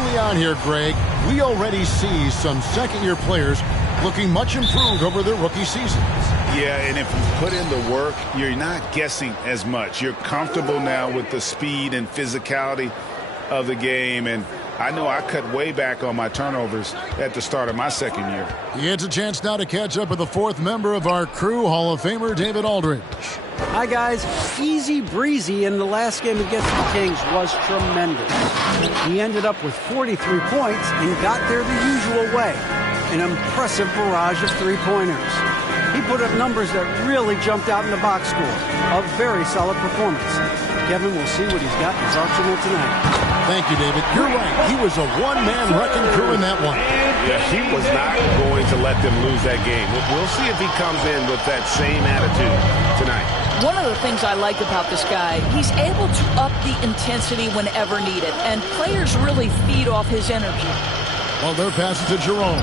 Early on here, Greg, we already see some second-year players looking much improved over their rookie seasons. Yeah, and if you put in the work, you're not guessing as much. You're comfortable now with the speed and physicality of the game, and I know I cut way back on my turnovers at the start of my second year. He gets a chance now to catch up with the fourth member of our crew, Hall of Famer David Aldridge. Hi, guys. Easy breezy in the last game against the Kings was tremendous. He ended up with 43 points and got there the usual way. An impressive barrage of three-pointers. He put up numbers that really jumped out in the box score. A very solid performance. Kevin will see what he's got in his arsenal tonight. Thank you, David. You're right. He was a one-man wrecking crew in that one. Yeah, he was not going to let them lose that game. We'll see if he comes in with that same attitude tonight. One of the things I like about this guy, he's able to up the intensity whenever needed, and players really feed off his energy. Well, they're passing to Jerome.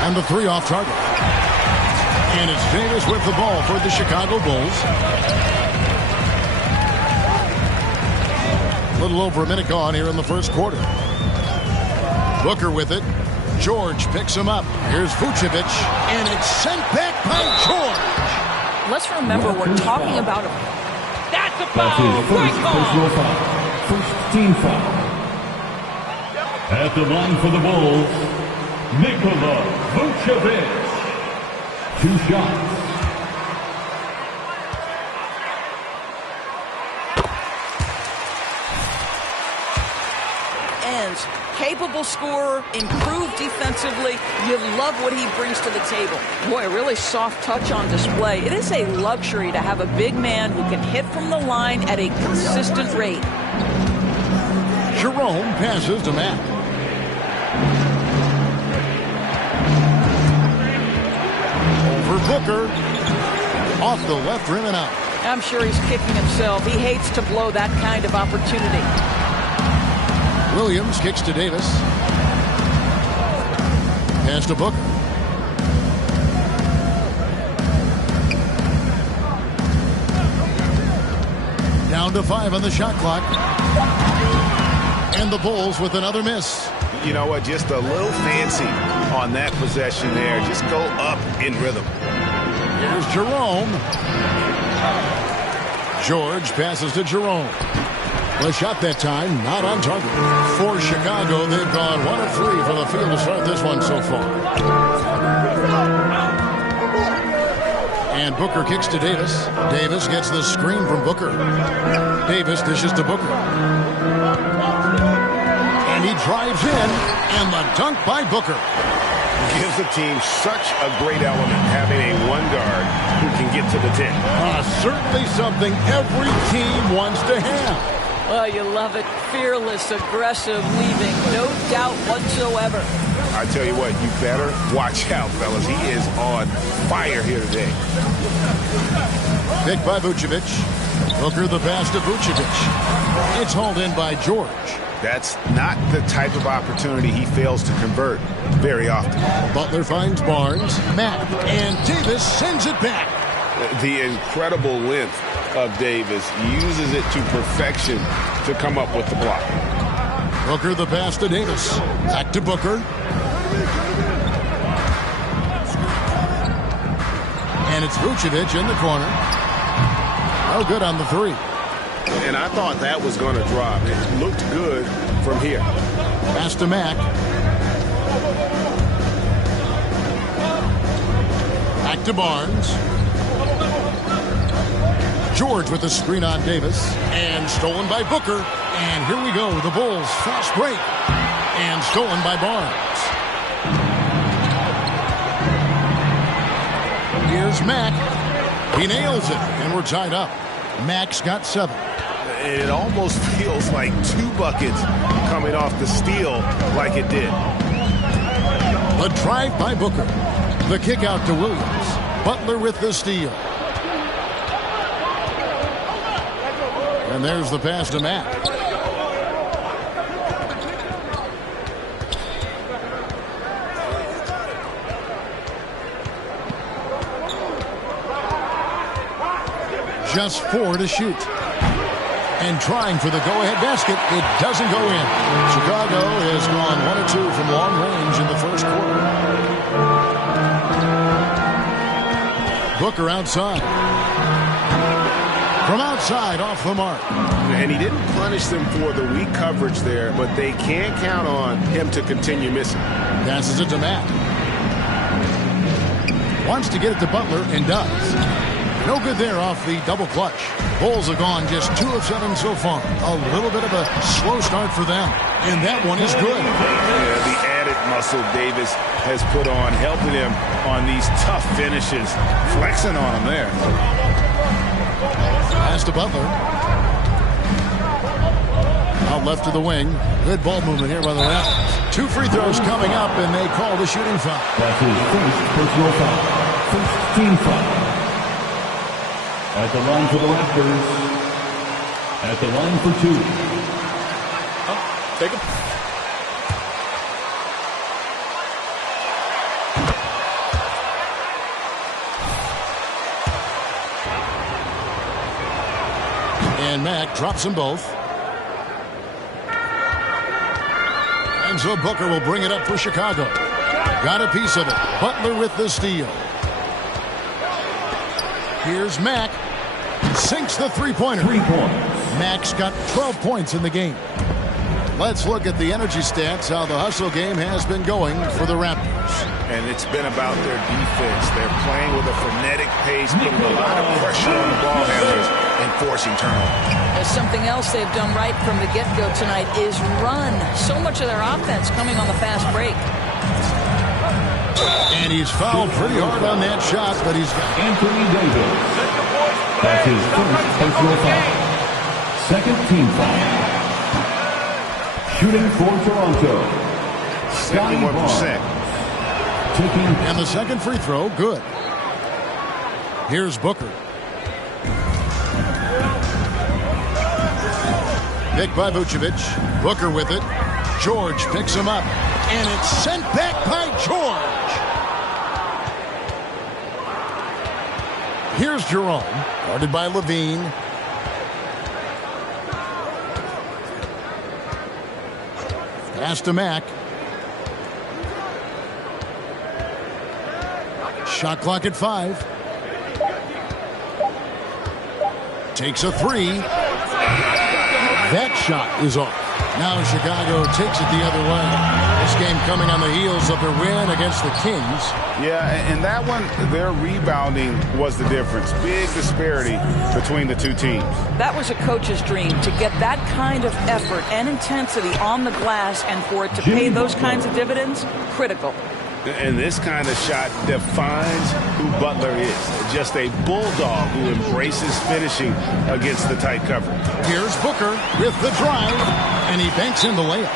And the three off target. And it's Davis with the ball for the Chicago Bulls. A little over a minute gone here in the first quarter. Booker with it. George picks him up. Here's Vucevic. And it's sent back by George. Let's remember we're talking about a... That's a foul! Great call! First team foul. At the line for the Bulls, Nikola Vucevic. 2 shots. Ends. Capable scorer, improved defensively. You love what he brings to the table. Boy, a really soft touch on display. It is a luxury to have a big man who can hit from the line at a consistent rate. Jerome passes to Matt. Over Booker. Off the left rim and out. I'm sure he's kicking himself. He hates to blow that kind of opportunity. Williams kicks to Davis. Pass to Booker. Down to 5 on the shot clock. And the Bulls with another miss. You know what? Just a little fancy on that possession there. Just go up in rhythm. Here's Jerome. George passes to Jerome. The shot that time, not on target. For Chicago, they've gone 1 of 3 for the field to start this one so far. And Booker kicks to Davis. Davis gets the screen from Booker. Davis dishes to Booker. And he drives in, and the dunk by Booker. Gives the team such a great element, having a one guard who can get to the 10. Certainly something every team wants to have. Well, you love it. Fearless, aggressive, leaving. No doubt whatsoever. I tell you what, you better watch out, fellas. He is on fire here today. Picked by Vucevic. Booker the pass to Vucevic. It's hauled in by George. That's not the type of opportunity he fails to convert very often. Butler finds Barnes. Matt. And Davis sends it back. The incredible length of Davis uses it to perfection to come up with the block. Booker the pass to Davis. Back to Booker. And it's Vucevic in the corner. No good on the 3. And I thought that was going to drop. It looked good from here. Pass to Mack. Back to Barnes. George with the screen on Davis. And stolen by Booker. And here we go. The Bulls fast break. And stolen by Barnes. Here's Mack. He nails it. And we're tied up. Mack's got 7. And it almost feels like 2 buckets coming off the steal like it did. The drive by Booker. The kick out to Williams. Butler with the steal. And there's the pass to Matt. Just 4 to shoot. And trying for the go-ahead basket. It doesn't go in. Chicago has gone 1 of 2 from long range in the first quarter. Booker outside. From outside, off the mark. And he didn't punish them for the weak coverage there, but they can't count on him to continue missing. Passes it to Matt. Wants to get it to Butler and does. No good there off the double clutch. Bulls have gone just 2 of 7 so far. A little bit of a slow start for them. And that one is good. Yeah, the added muscle Davis has put on, helping him on these tough finishes. Flexing on him there. Pass to Butler. Out left to the wing. Good ball movement here by the Raptors. 2 free throws coming up, and they call the shooting foul. That's his first personal foul. First team foul. At the line for the Raptors. At the line for 2. Take him. And Mack drops them both. And so Booker will bring it up for Chicago. Got a piece of it. Butler with the steal. Here's Mack. Sinks the three-pointer. 3 points. Mack's got 12 points in the game. Let's look at the energy stats, how the hustle game has been going for the Raptors. And it's been about their defense. They're playing with a frenetic pace, putting a lot of pressure on the ball handlers and forcing turnovers. There's something else they've done right from the get-go tonight is run. So much of their offense coming on the fast break. And he's fouled pretty hard on that shot, but he's got Anthony Davis. That's his first personal foul. Second team foul. Shooting for Toronto. 71%. And the second free throw, good. Here's Booker. Picked by Vucevic. Booker with it. George picks him up. And it's sent back by George. Here's Jerome. Guarded by Levine. Pass to Mack. Shot clock at 5. Takes a 3. That shot is off. Now Chicago takes it the other way. This game coming on the heels of their win against the Kings. Yeah, and that one, their rebounding was the difference. Big disparity between the two teams. That was a coach's dream, to get that kind of effort and intensity on the glass, and for it to pay those kinds of dividends, critical. And this kind of shot defines who Butler is. Just a bulldog who embraces finishing against the tight cover. Here's Booker with the drive, and he banks in the layup.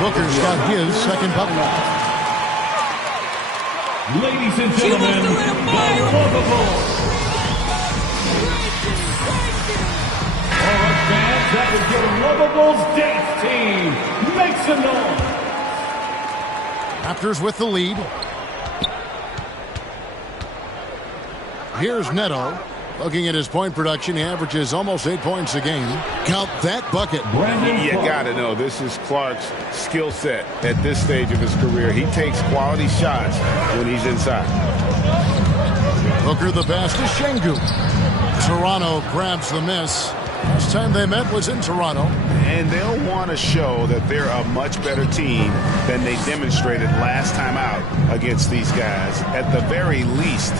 Booker's got his second bucket. Ladies and gentlemen, the lovable. All right, fans, that was your Lovable's dance team. Make some noise. Raptors with the lead. Here's Neto. Looking at his point production, he averages almost 8 points a game. Count that bucket. You got to know, this is Clark's skill set at this stage of his career. He takes quality shots when he's inside. Booker the pass to Şengün. Toronto grabs the miss. Last time they met was in Toronto. And they'll want to show that they're a much better team than they demonstrated last time out against these guys. At the very least,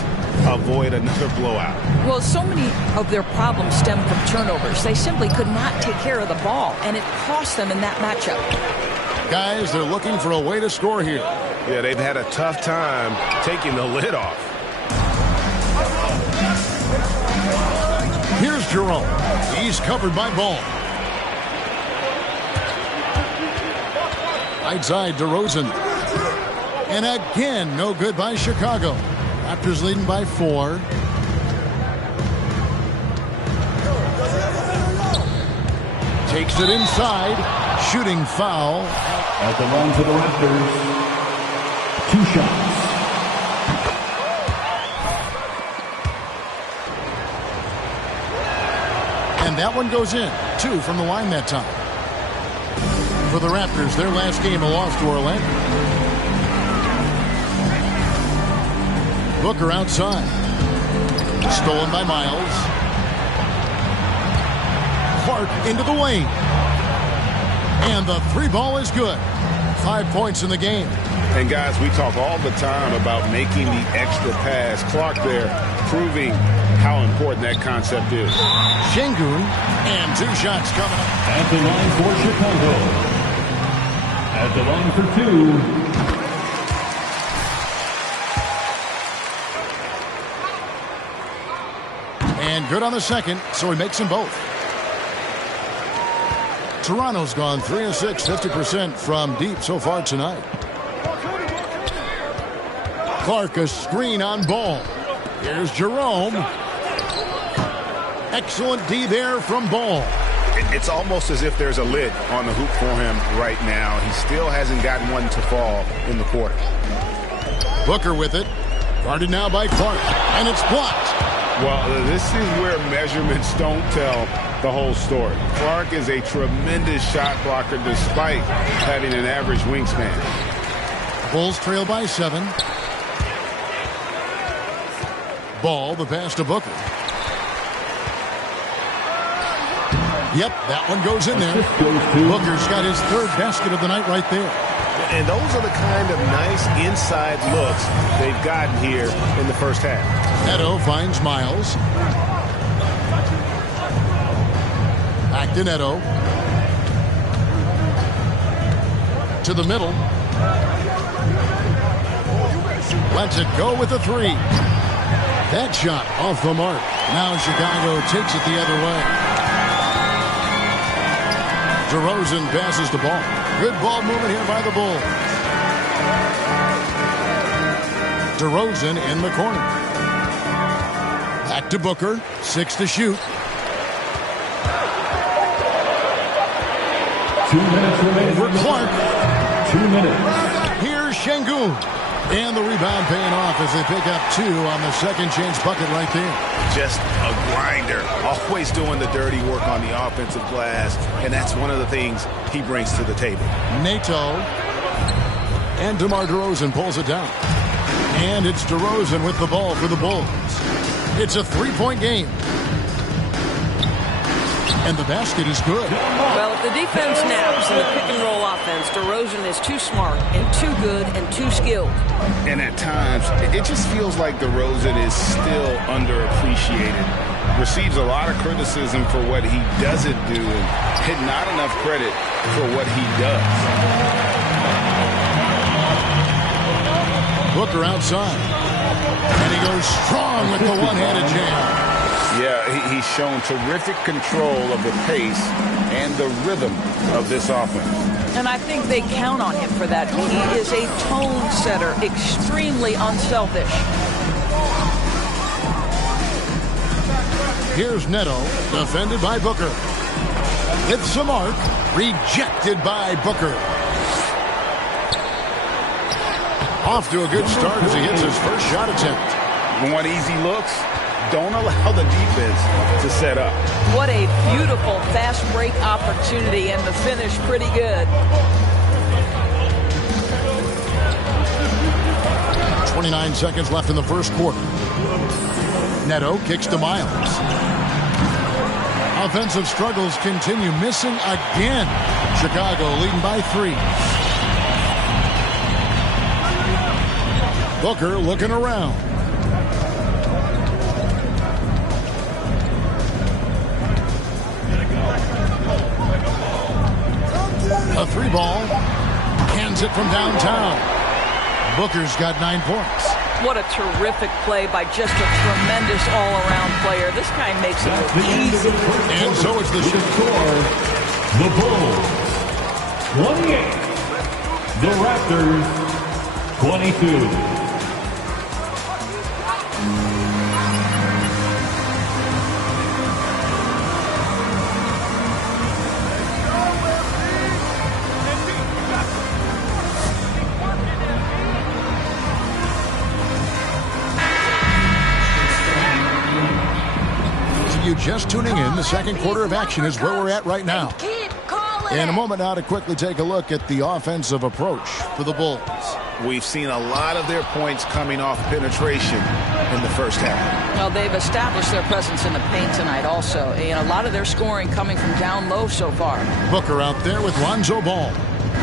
avoid another blowout. Well, so many of their problems stem from turnovers. They simply could not take care of the ball, and it cost them in that matchup. Guys, they're looking for a way to score here. Yeah, they've had a tough time taking the lid off. Here's Jerome. He's covered by Ball. Right side, DeRozan. And again, no good by Chicago. Raptors leading by 4. Takes it inside. Shooting foul. At the line for the Raptors. 2 shots. And that one goes in. 2 from the line that time. For the Raptors, their last game, a loss to Orlando. Booker outside. Stolen by Miles. Clark into the lane. And the 3-ball is good. 5 points in the game. And guys, we talk all the time about making the extra pass. Clark there proving how important that concept is. Şengün, and 2 shots coming up. At the line for Chicago. At the line for 2. And good on the second, so he makes them both. Toronto's gone 3 of 6, 50% from deep so far tonight. Clark, a screen on Ball. Here's Jerome. Excellent D there from Ball. It's almost as if there's a lid on the hoop for him right now. He still hasn't gotten one to fall in the quarter. Booker with it. Guarded now by Clark, and it's blocked. Well, this is where measurements don't tell the whole story. Clark is a tremendous shot blocker despite having an average wingspan. Bulls trail by 7. Ball, the pass to Booker. Yep, that one goes in there. Booker's got his 3rd basket of the night right there. And those are the kind of nice inside looks they've gotten here in the first half. Neto finds Miles. Back to Neto. To the middle. Lets it go with a 3. That shot off the mark. Now Chicago takes it the other way. DeRozan passes the ball. Good ball movement here by the Bulls. DeRozan in the corner. Back to Booker. 6 to shoot. 2 minutes remaining. For Clark. 2 minutes. Here's Şengün. And the rebound paying off as they pick up 2 on the second chance bucket right there. Just a grinder. Always doing the dirty work on the offensive glass. And that's one of the things he brings to the table. Neto. And DeMar DeRozan pulls it down. And it's DeRozan with the ball for the Bulls. It's a 3-point game. And the basket is good. Well, if the defense naps in the pick-and-roll offense, DeRozan is too smart and too good and too skilled. And at times, it just feels like DeRozan is still underappreciated. Receives a lot of criticism for what he doesn't do and not enough credit for what he does. Booker outside. And he goes strong with the one-handed jam. Yeah, he's shown terrific control of the pace and the rhythm of this offense. And I think they count on him for that. He is a tone setter, extremely unselfish. Here's Neto, defended by Booker. It's a mark, rejected by Booker. Off to a good start as he hits his first shot attempt. Want easy looks? Don't allow the defense to set up. What a beautiful fast break opportunity, and the finish pretty good. 29 seconds left in the first quarter. Neto kicks to Miles. Offensive struggles continue, missing again. Chicago leading by 3. Booker looking around. A 3-ball. Hands it from downtown. Booker's got 9 points. What a terrific play by just a tremendous all-around player. This guy makes it look easy. And so it's the score. The Bulls 28. The Raptors 22. just tuning in, the second quarter of action is where we're at right now. In a moment now to quickly take a look at the offensive approach for the Bulls. We've seen a lot of their points coming off penetration in the first half. Well, they've established their presence in the paint tonight also. And a lot of their scoring coming from down low so far. Booker out there with Lonzo Ball.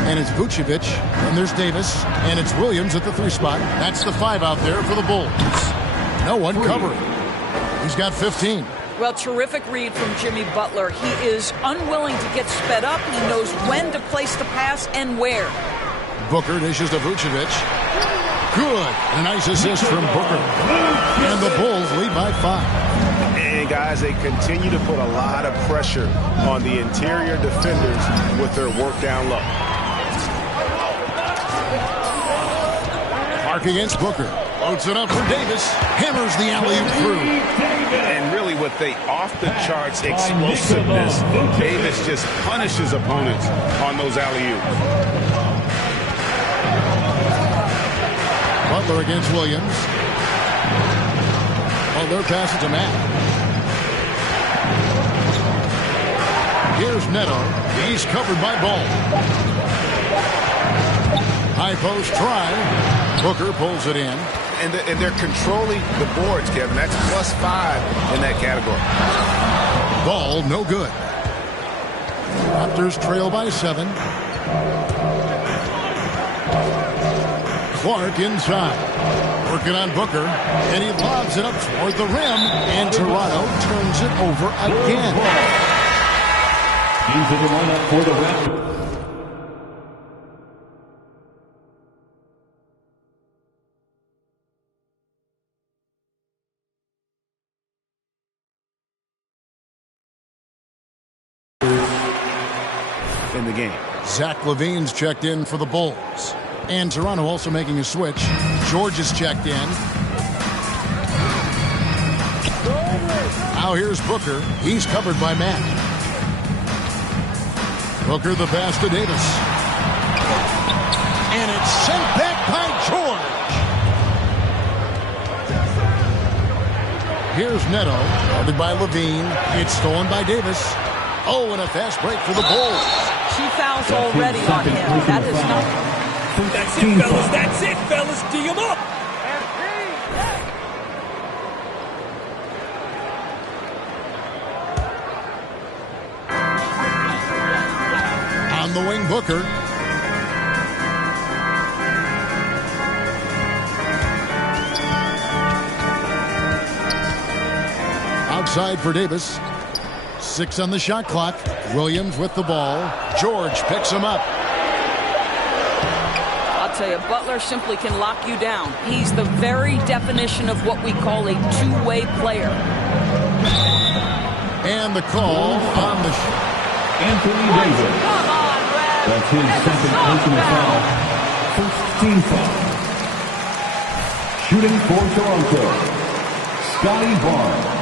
And it's Vucevic, and there's Davis, and it's Williams at the 3 spot. That's the 5 out there for the Bulls. No one covering. He's got 15. Well, terrific read from Jimmy Butler. He is unwilling to get sped up. He knows when to place the pass and where. Booker dishes to Vucevic. Good. A nice assist from Booker. And the Bulls lead by 5. And, guys, they continue to put a lot of pressure on the interior defenders with their work down low. Clark against Booker. Loads it up for Davis. Hammers the alley-oop through. And really with the off-the-charts explosiveness, Davis just punishes opponents on those alley-oops. Butler against Williams. Butler passes to Matt. Here's Neto. He's covered by Ball. High post try. Booker pulls it in. And they're controlling the boards, Kevin. That's +5 in that category. Ball, no good. Raptors trail by 7. Clark inside. Working on Booker. And he lobs it up toward the rim. And Toronto turns it over again. Into the lineup for the Raptors. In the game. Zach LaVine's checked in for the Bulls. And Toronto also making a switch. George is checked in. Now here's Booker. He's covered by Matt. Booker the pass to Davis. And it's sent back by George. Here's Neto. Guarded by LaVine. It's stolen by Davis. Oh, and a fast break for the Bulls. 2 fouls already on him. That is not... That's it, fellas. That's it, fellas. D him up. On the wing, Booker. Outside for Davis. 6 on the shot clock. Williams with the ball. George picks him up. I'll tell you, Butler simply can lock you down. He's the very definition of what we call a two-way player. And the call on the Anthony Davis. Come on, Red. That's his second personal foul. First team foul. Shooting for Toronto, Scotty Barnes.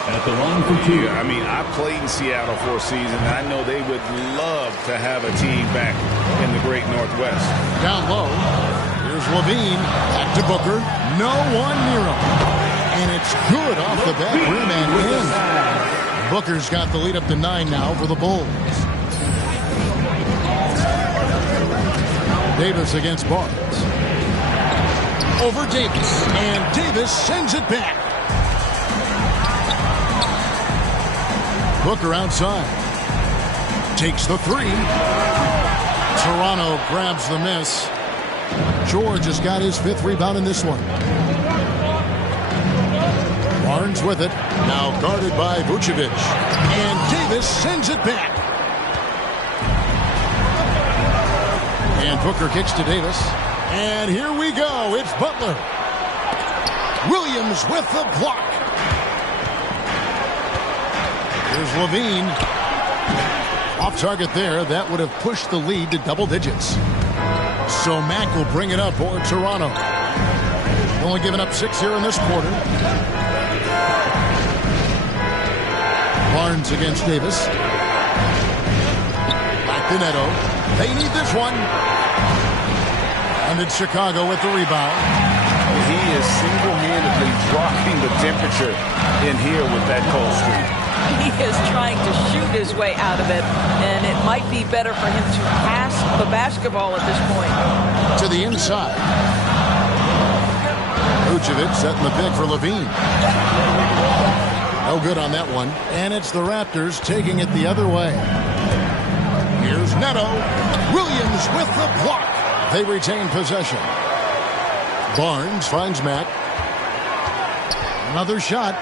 At the line for 2. I mean, I played in Seattle for a season, and I know they would love to have a team back in the great Northwest. down low. Here's LaVine. Back to Booker. No one near him. And it's good off the back rim and in. Booker's got the lead up to 9 now for the Bulls. Davis against Barnes. Over Davis. And Davis sends it back. Booker outside. Takes the 3. Toronto grabs the miss. George has got his 5th rebound in this one. Barnes with it. Now guarded by Vucevic. And Davis sends it back. And Booker kicks to Davis. And here we go. It's Butler. Williams with the block. Here's LaVine. Off target there. That would have pushed the lead to double digits. So Mack will bring it up for Toronto. Only giving up 6 here in this quarter. Barnes against Davis. Back to Neto. They need this one. And it's Chicago with the rebound. He is single-handedly definitely dropping the temperature in here with that cold streak. He is trying to shoot his way out of it, and it might be better for him to pass the basketball at this point. To the inside. Vucevic setting the pick for Levine. No good on that one. And it's the Raptors taking it the other way. Here's Neto. Williams with the block. They retain possession. Barnes finds Mack. Another shot.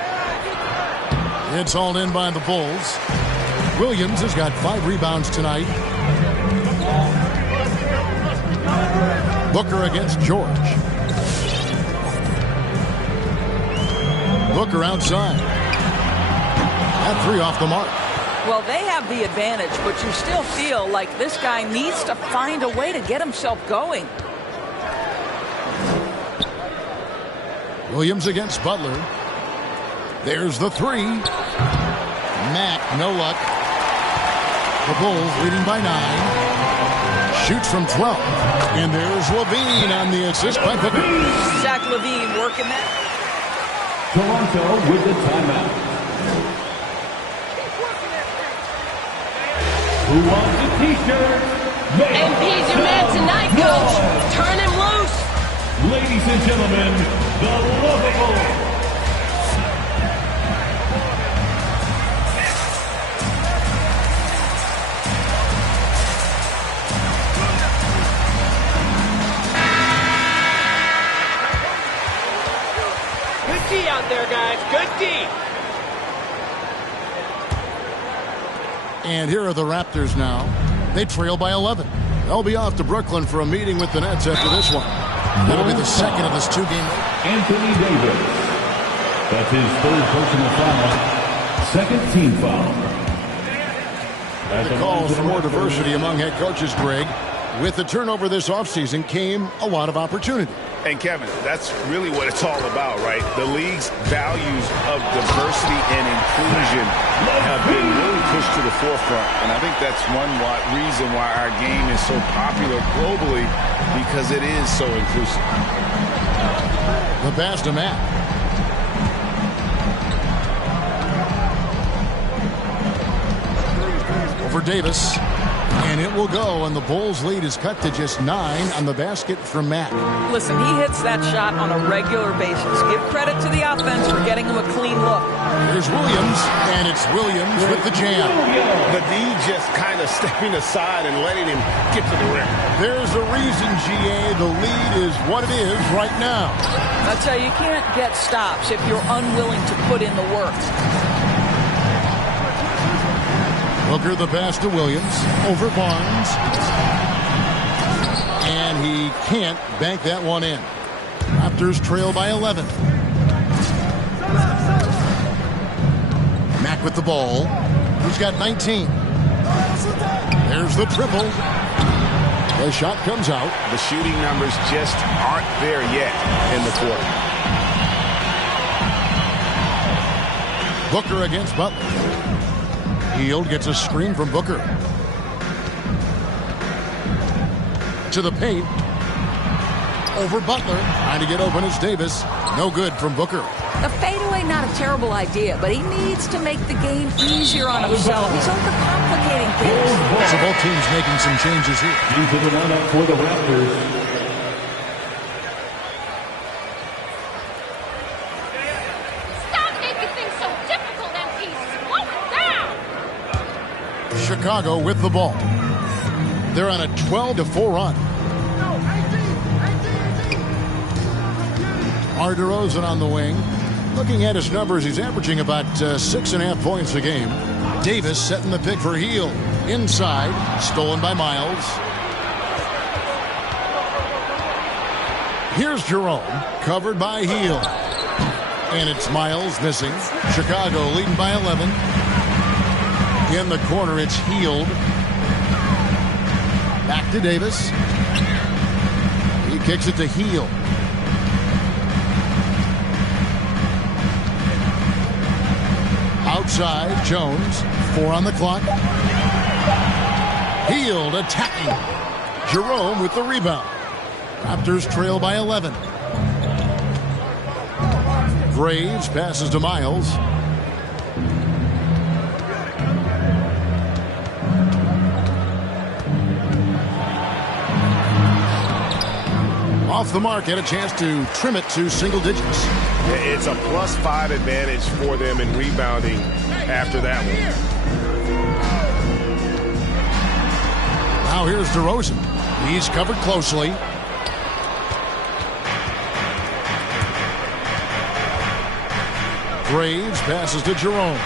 It's hauled in by the Bulls. Williams has got 5 rebounds tonight. Booker against George. Booker outside. That 3 off the mark. Well, they have the advantage, but you still feel like this guy needs to find a way to get himself going. Williams against Butler. There's the 3. Mack, no luck. The Bulls leading by 9. Shoots from 12. And there's Levine on the assist by Booker. Zach Levine working that. Toronto with the timeout. Who wants a t-shirt? And he's your man tonight, coach. Turn him loose. Ladies and gentlemen, the lovable. Good D out there, guys. Good D. And here are the Raptors now. They trail by 11. They'll be off to Brooklyn for a meeting with the Nets after this one. That'll be the second of this 2-game. Anthony Davis. That's his 3rd personal foul. 2nd team foul. The calls for more diversity among head coaches, Greg. With the turnover this offseason came a lot of opportunity. And Kevin, that's really what it's all about, right? The league's values of diversity and inclusion have been really pushed to the forefront. And I think that's one reason why our game is so popular globally, because it is so inclusive. The pass to Matt. Over Davis. And it will go, and the Bulls' lead is cut to just 9 on the basket from Mack. Listen, he hits that shot on a regular basis. Give credit to the offense for getting him a clean look. Here's Williams, and it's Williams with the jam. The D just kind of stepping aside and letting him get to the rim. There's a reason, GA, the lead is what it is right now. I tell you, you can't get stops if you're unwilling to put in the work. Booker the pass to Williams. Over Barnes. And he can't bank that one in. Raptors trail by 11. Mack with the ball. He's got 19. There's the triple. The shot comes out. The shooting numbers just aren't there yet in the quarter. Booker against Butler. Hield gets a screen from Booker. To the paint. Over Butler. Trying to get open is Davis. No good from Booker. The fadeaway, not a terrible idea, but he needs to make the game easier on himself. He's overcomplicating things. So both teams making some changes here. Into the lineup for the Raptors. Chicago with the ball. They're on a 12-4 run. DeMar DeRozan on the wing. Looking at his numbers, he's averaging about 6.5 points a game. Davis setting the pick for Hield. Inside, stolen by Miles. Here's Jerome, covered by Hield. And it's Miles missing. Chicago leading by 11. In the corner, it's Hield. Back to Davis. He kicks it to Hield. Outside, Jones. 4 on the clock. Hield attacking. Jerome with the rebound. Raptors trail by 11. Graves passes to Miles. Off the mark, and a chance to trim it to single digits. It's a +5 advantage for them in rebounding after that one. Now here's DeRozan. He's covered closely. Graves passes to Jerome.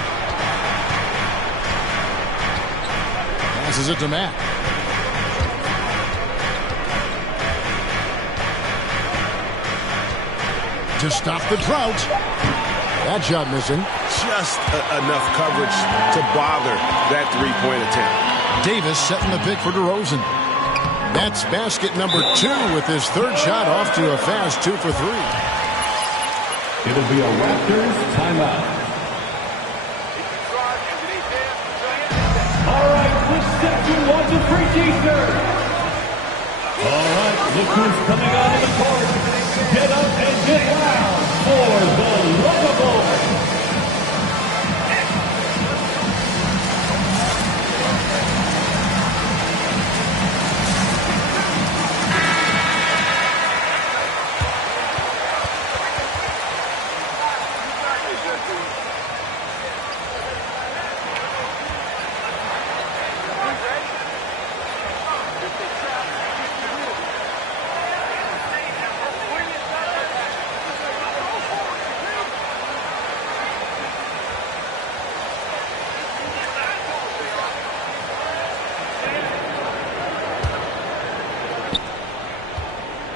Passes it to Matt. To stop the drought. That shot missing. Just enough coverage to bother that three-point attempt. Davis setting the pick for DeRozan. That's basket number 2 with his third shot off to a fast 2 for 3. It'll be a Raptors timeout. All right, which section wants a free t-shirt? All right, look who's coming out of the court. Get up and get loud for the Lovable.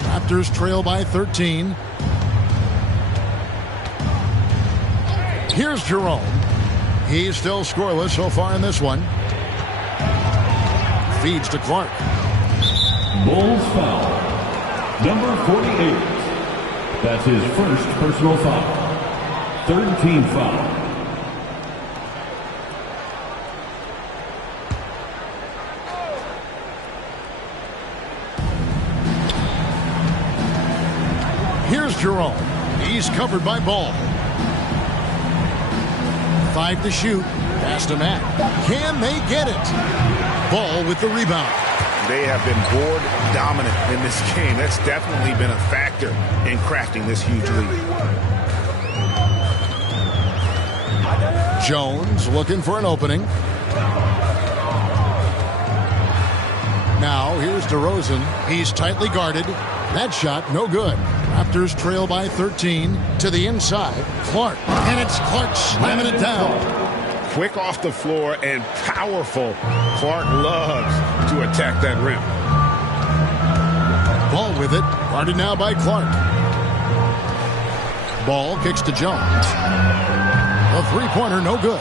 Raptors trail by 13. Here's Jerome. He's still scoreless so far in this one. Feeds to Clark. Bulls foul. Number 48. That's his first personal foul. Third team foul. Here's Jerome. He's covered by Ball. 5 to shoot. Pass to Matt. Can they get it? Ball with the rebound. They have been board dominant in this game. That's definitely been a factor in crafting this huge lead. Jones looking for an opening. Now here's DeRozan. He's tightly guarded. That shot no good. Raptors trail by 13 to the inside. Clark. And it's Clark slamming it down. Quick off the floor and powerful. Clark loves to attack that rim. Ball with it. Guarded now by Clark. Ball kicks to Jones. A three-pointer no good.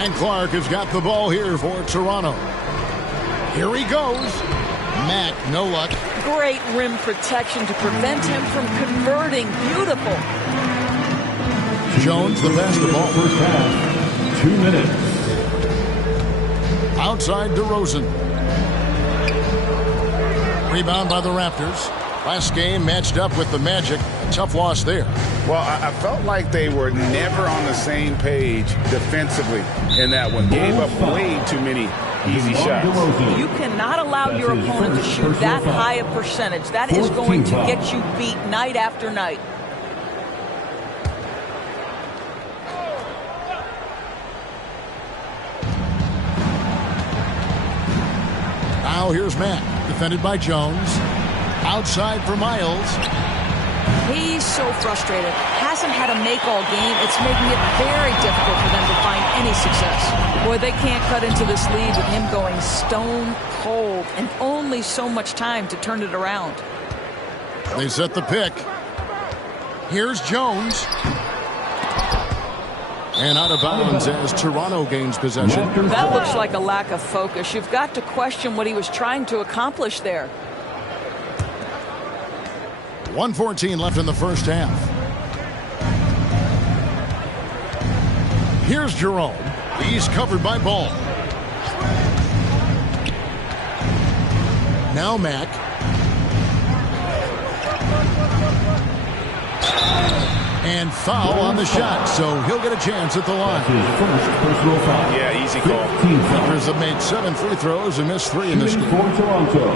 And Clark has got the ball here for Toronto. Here he goes. Matt, no luck. Great rim protection to prevent him from converting. Beautiful. Jones, the basketball. First half. 2 minutes. Outside DeRozan. Rebound by the Raptors. Last game matched up with the Magic. A tough loss there. Well, I felt like they were never on the same page defensively in that one. Gave up way too many easy shots. You cannot allow your opponent to shoot that high a percentage. That is going to get you beat night after night. Now here's Matt, defended by Jones. Outside for Miles. He's so frustrated. Hasn't had a make-all game. It's making it very difficult for them to find any success. Boy, they can't cut into this lead with him going stone cold and only so much time to turn it around. They set the pick. Here's Jones. And out of bounds as Toronto gains possession. That looks like a lack of focus. You've got to question what he was trying to accomplish there. 1:14 left in the first half. Here's Jerome. He's covered by Ball. Now Mack. And foul on the shot, so he'll get a chance at the line. His first personal foul. Yeah, easy call. Raptors have made 7 free throws and missed 3 in this game. For Toronto.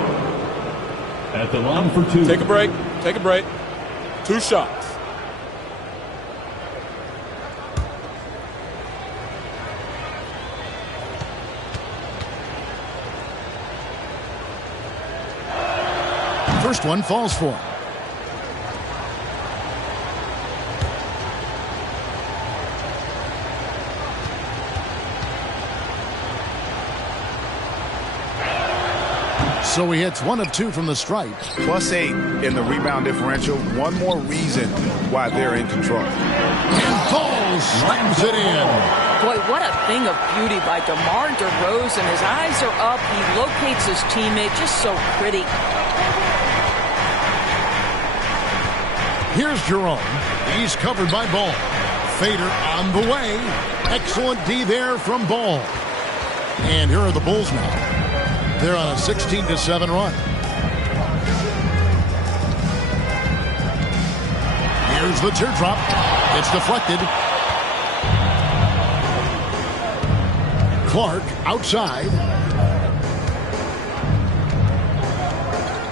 At the line for 2. Take a break. Take a break. 2 shots. First one falls for him. So he hits 1 of 2 from the stripe. +8 in the rebound differential. One more reason why they're in control. And Paul slams it in. Boy, what a thing of beauty by DeMar DeRozan. His eyes are up. He locates his teammate. Just so pretty. Here's Jerome. He's covered by Ball. Fader on the way. Excellent D there from Ball. And here are the Bulls now. They're on a 16-7 run. Here's the teardrop. It's deflected. Clark outside.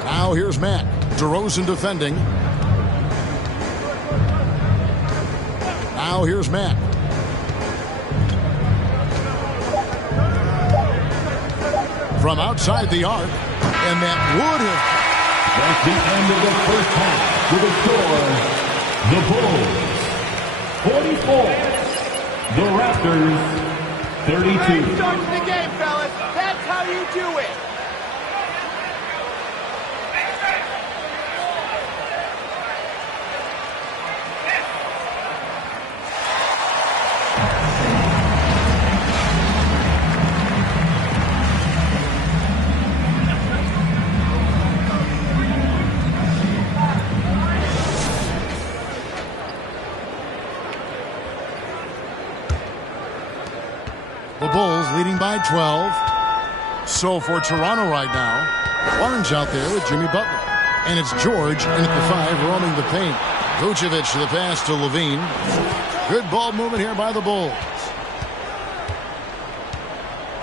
Now here's Matt. DeRozan defending. Now here's Matt. From outside the arc, and that would have. That's the end of the first half. To the score, the Bulls 44, the Raptors 32. Great start to the game, fellas. That's how you do it. The Bulls leading by 12. So for Toronto right now, Barnes out there with Jimmy Butler. And it's George in at the 5 roaming the paint. Vucevic to the pass to Levine. Good ball movement here by the Bulls.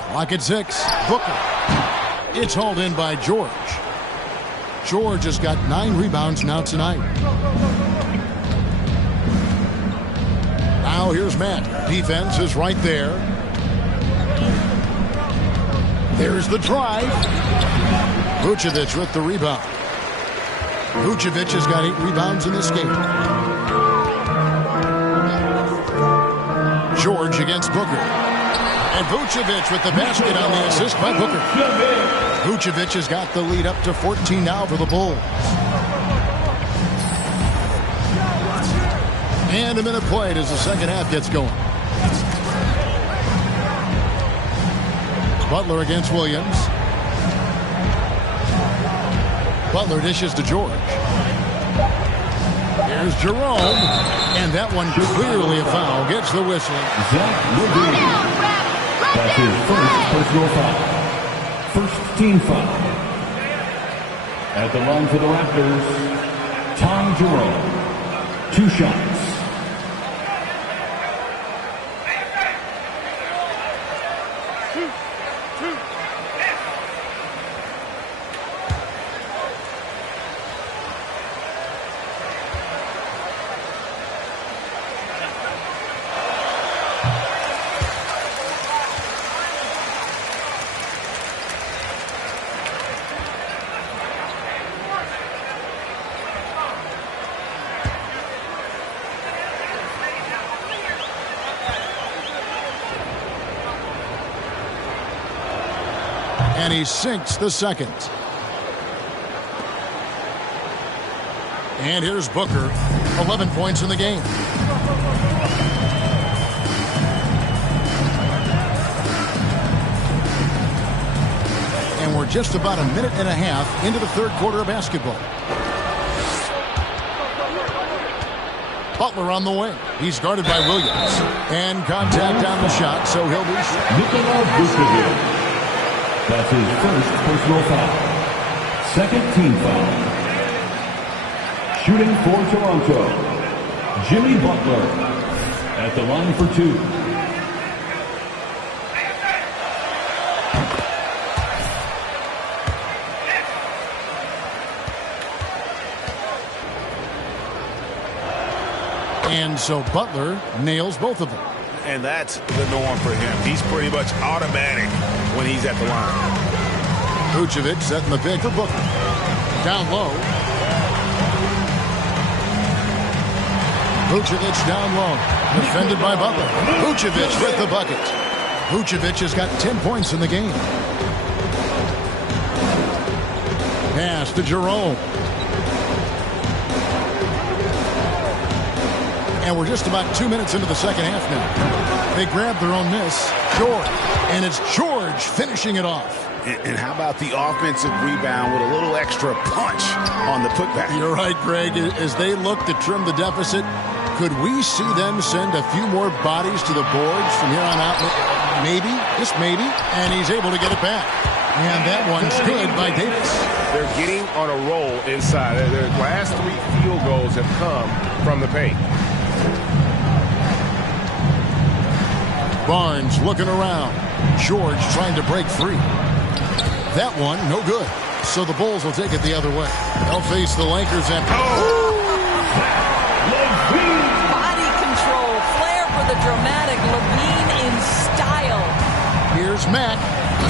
Clock at 6. Booker. It's hauled in by George. George has got 9 rebounds now tonight. Now here's Matt. Defense is right there. There's the drive. Vucevic with the rebound. Vucevic has got 8 rebounds in this game. George against Booker. And Vucevic with the basket on the assist by Booker. Vucevic has got the lead up to 14 now for the Bulls. And a minute played as the second half gets going. Butler against Williams. Butler dishes to George. Here's Jerome. And that one clearly a foul. Gets the whistle. Zach Levine. That's his first personal foul. First team foul. At the line for the Raptors, Tom Jerome. 2 shots. And he sinks the second. And here's Booker. 11 points in the game. And we're just about a minute and a half into the third quarter of basketball. Butler on the wing. He's guarded by Williams. And contact on the shot, so he'll be shot. That's his first personal foul. Second team foul. Shooting for Toronto, Jimmy Butler at the line for 2. And so Butler nails both of them. And that's the norm for him. He's pretty much automatic when he's at the line. Vucevic setting the pick for Booker. Down low. Vucevic down low. Defended by Butler. Vucevic with the bucket. Vucevic has got 10 points in the game. Pass to Jerome. And we're just about 2 minutes into the second half now. They grab their own miss. George. And it's George finishing it off. And how about the offensive rebound with a little extra punch on the putback? You're right, Greg. As they look to trim the deficit, could we see them send a few more bodies to the boards from here on out? Maybe, just maybe. And he's able to get it back. And that one's good by Davis. They're getting on a roll inside. Their last 3 field goals have come from the paint. Barnes looking around. George trying to break free. That one, no good. So the Bulls will take it the other way. They'll face the Lakers and... Body control. Flair for the dramatic. Levine in style. Here's Mack.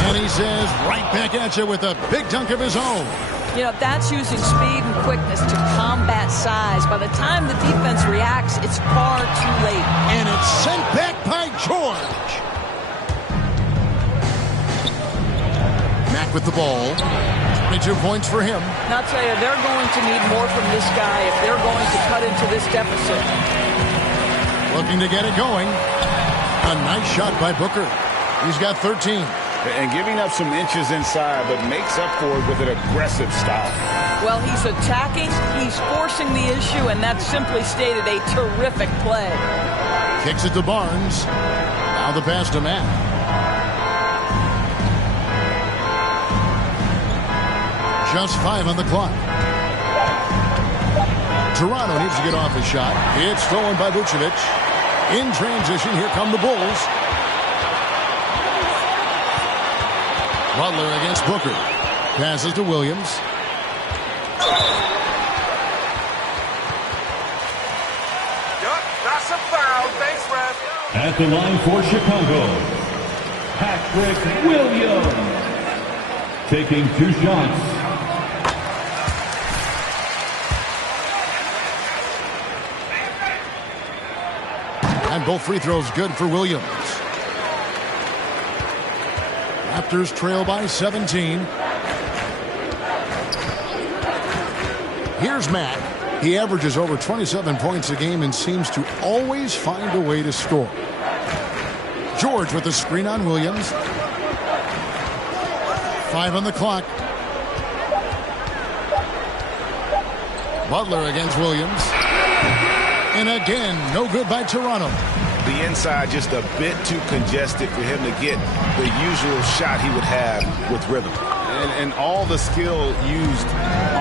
And he says right back at you with a big dunk of his own. You know, that's using speed and quickness to combat size. By the time the defense reacts, it's far too late. And it's sent back by George. Mack with the ball. 22 points for him. And I'll tell you, they're going to need more from this guy if they're going to cut into this deficit. Looking to get it going. A nice shot by Booker. He's got 13. And giving up some inches inside, but makes up for it with an aggressive style. Well, he's attacking, he's forcing the issue, and that's simply stated a terrific play. Kicks it to Barnes. Now the pass to Matt. Just 5 on the clock. Toronto needs to get off his shot. It's stolen by Vucevic. In transition, here come the Bulls. Butler against Booker. Passes to Williams. That's a foul. Thanks, ref. At the line for Chicago, Patrick Williams. Taking 2 shots. And both free throws good for Williams. Raptors trail by 17. Here's Mack. He averages over 27 points a game and seems to always find a way to score. George with the screen on Williams. 5 on the clock. Butler against Williams. And again, no good by Toronto. The inside just a bit too congested for him to get the usual shot he would have with rhythm. And all the skill used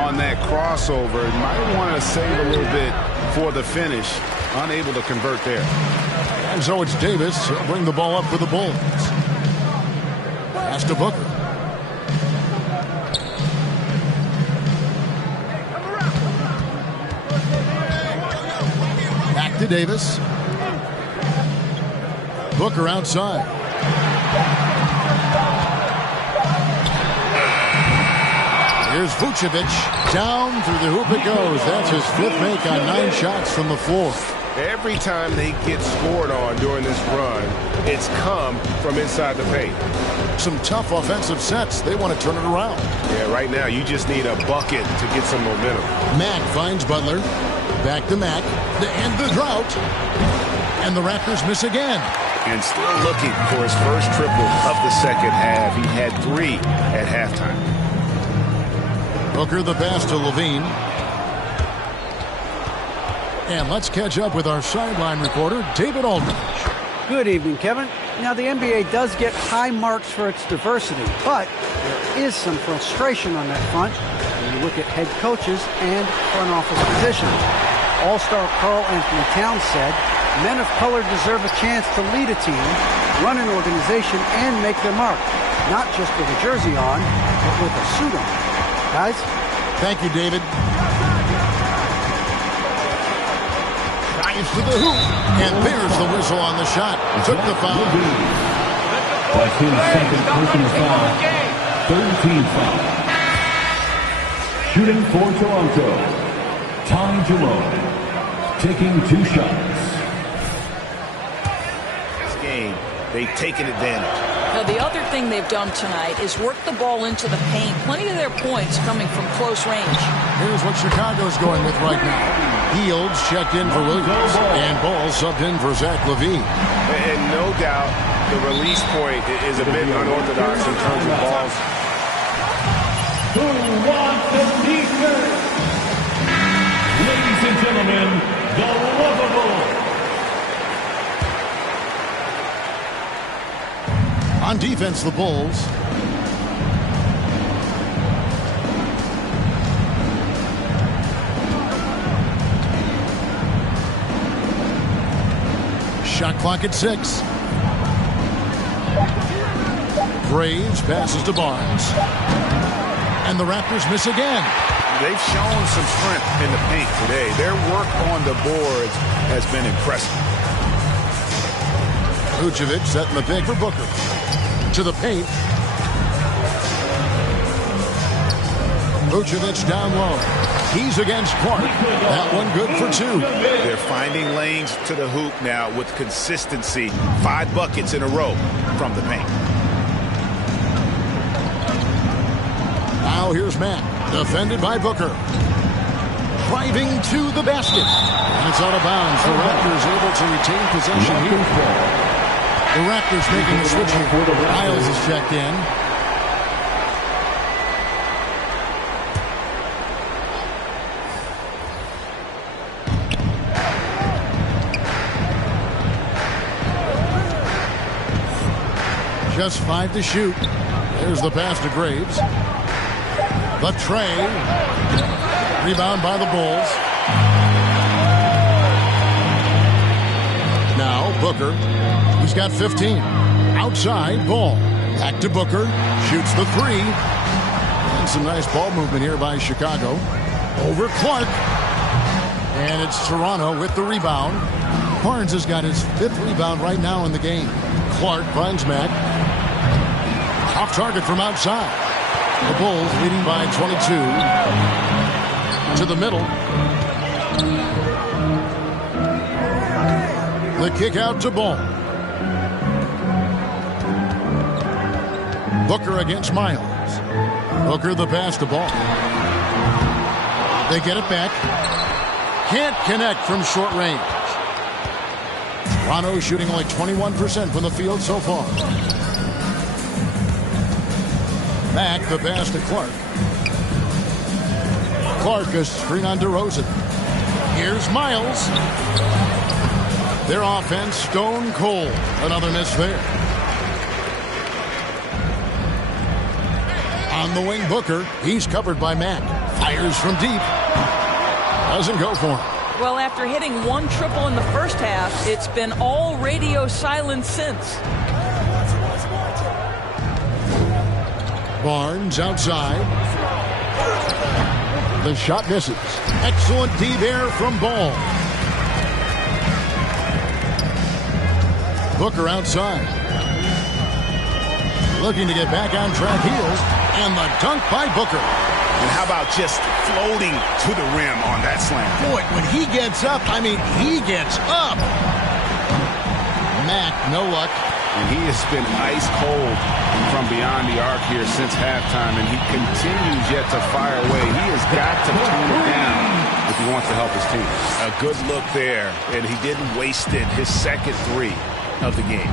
on that crossover, might want to save a little bit for the finish. Unable to convert there. And so it's Davis. He'll bring the ball up for the Bulls. Pass to Booker. Back to Davis. Booker outside. Here's Vucevic. Down through the hoop it goes. That's his 5th make on 9 shots from the floor. Every time they get scored on during this run, it's come from inside the paint. Some tough offensive sets. They want to turn it around. Yeah, right now you just need a bucket to get some momentum. Mack finds Butler. Back to Mack. To end the drought. And the Raptors miss again. And still looking for his first triple of the second half. He had 3 at halftime. Booker the pass to Levine. And let's catch up with our sideline reporter, David Aldridge. Good evening, Kevin. Now, the NBA does get high marks for its diversity, but there is some frustration on that front when you look at head coaches and front office positions. All-star Karl Anthony Towns said, men of color deserve a chance to lead a team, run an organization, and make their mark. Not just with a jersey on, but with a suit on. Guys? Thank you, David. Dives to the hoop, and there's the whistle on the shot. Took the foul. That's his second personal foul. Third team foul. Shooting for Toronto, Ty Jerome, taking 2 shots. This game, they've taken advantage. Now, the other thing they've done tonight is work the ball into the paint. Plenty of their points coming from close range. Here's what Chicago's going with right now. Fields checked in for Williams, and Ball subbed in for Zach LaVine. And no doubt, the release point is a bit unorthodox in terms of balls. Who wants the defense? Ladies and gentlemen, the lovable. On defense, the Bulls. Shot clock at 6. Graves passes to Barnes. And the Raptors miss again. They've shown some strength in the paint today. Their work on the boards has been impressive. Vucevic setting the pick for Booker. To the paint. Vucevic down low. He's against Clark. That one good for 2. They're finding lanes to the hoop now with consistency. 5 buckets in a row from the paint. Now here's Matt. Defended by Booker. Driving to the basket. And it's out of bounds. The Raptors able to retain possession here. The Raptors making a switch here. Miles is checked in. Just 5 to shoot. There's the pass to Graves. The tray. Rebound by the Bulls. Now Booker. He's got 15. Outside, Ball. Back to Booker. Shoots the 3. And some nice ball movement here by Chicago. Over Clark. And it's Toronto with the rebound. Barnes has got his 5th rebound right now in the game. Clark finds Mack. Off target from outside. The Bulls leading by 22. To the middle. The kick out to Ball. Booker against Miles. Booker the pass to Ball. They get it back. Can't connect from short range. Toronto shooting only 21% from the field so far. Mack the pass to Clark. Clark a screen on DeRozan. Here's Miles. Their offense stone cold. Another miss there. On the wing, Booker. He's covered by Mack. Fires from deep. Doesn't go for him. Well, after hitting 1 triple in the first half, it's been all radio silence since. Barnes outside. The shot misses. Excellent D there from Ball. Booker outside. Looking to get back on track heels. And the dunk by Booker. And how about just floating to the rim on that slam? Boy, when he gets up, I mean, he gets up. Mack, no luck. And he has been ice cold from beyond the arc here since halftime, and he continues yet to fire away. He has got to tone it down if he wants to help his team. A good look there, and he didn't waste it. His second 3 of the game.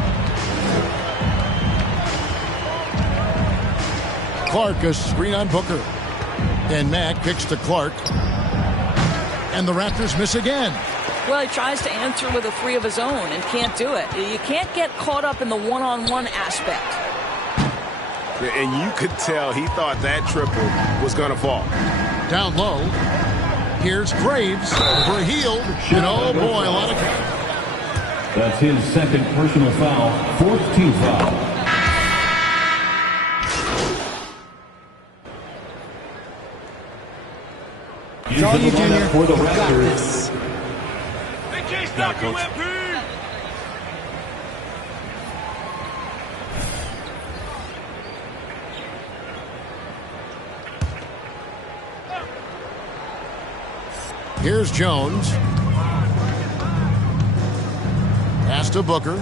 Clark a screen on Booker. And Mack kicks to Clark. And the Raptors miss again. Well, he tries to answer with a 3 of his own and can't do it. You can't get caught up in the one-on-one aspect. And you could tell he thought that triple was going to fall. Down low. Here's Graves, overhealed, and oh boy, a lot of... That's his second personal foul, fourth team foul. Jolly Jr. For the got Raptors. this. They can't stop you, MP! Here's Jones. Pass to Booker.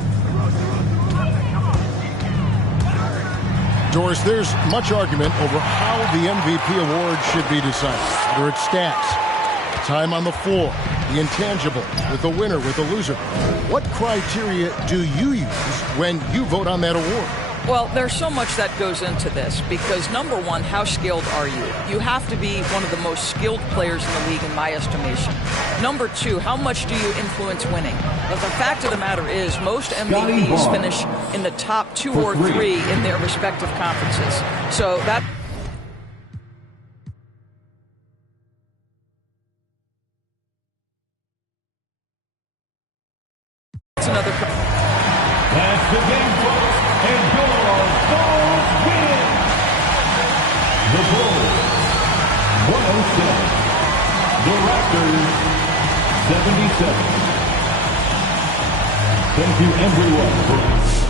Doris, there's much argument over how the MVP award should be decided. Whether it's stats, time on the floor, the intangible, with the winner, with the loser. What criteria do you use when you vote on that award? Well, there's so much that goes into this because, number one, how skilled are you? You have to be one of the most skilled players in the league, in my estimation. Number two, how much do you influence winning? But the fact of the matter is most MVPs finish in the top 2 or 3 in their respective conferences. So that's another... That's the game, folks, and your Bulls win. The Bulls, 107. The Raptors, 77. Thank you, everyone, for